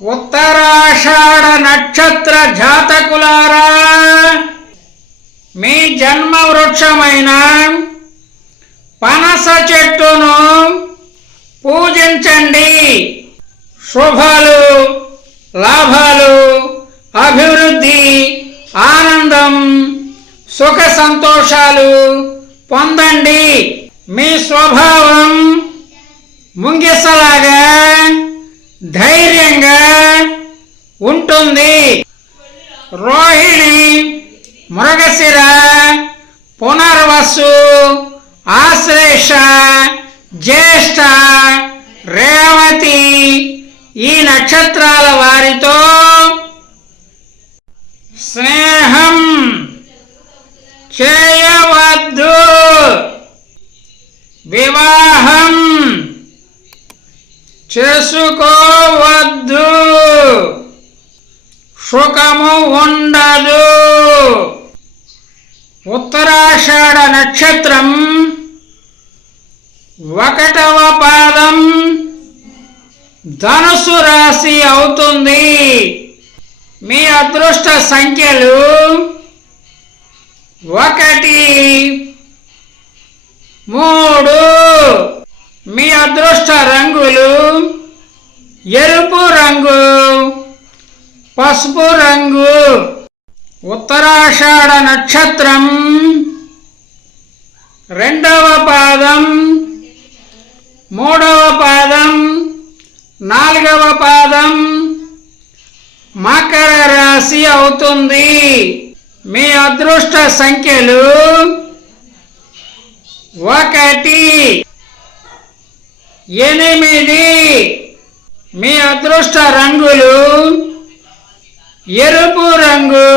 ఉత్తరాషాఢ నక్షత్ర జాతకులారా మీ జన్మ వృక్షమైన పనస చెట్టును పూజించండి. శుభాలు లాభాలు అభివృద్ధి ఆనందం సుఖ సంతోషాలు పొందండి. మీ స్వభావం ముంగిసలాగా ధైర్యంగా ఉంటుంది. రోహిణి మృగశిర పునర్వసు ఆశ్లేష జ్యేష్ఠ రేవతి ఈ నక్షత్రాల వారితో చేసుకోవద్దు. సుఖము ఉండదు. ఉత్తరాషాఢ నక్షత్రం ఒకటవ పాదం ధనుసు రాశి అవుతుంది. మీ అదృష్ట సంఖ్యలు ఒకటి మూడు. మీ అదృష్ట రంగులు ఎరుపు రంగు పసుపు రంగు ఉత్తరాషాఢ నక్షత్రం రెండవ పాదం మూడవ పాదం నాలుగవ పాదం మకర రాశి అవుతుంది. మీ అదృష్ట సంఖ్యలు ఒకటి ఎనిమిది మీ అదృష్ట రంగులు ఎరుపు రంగు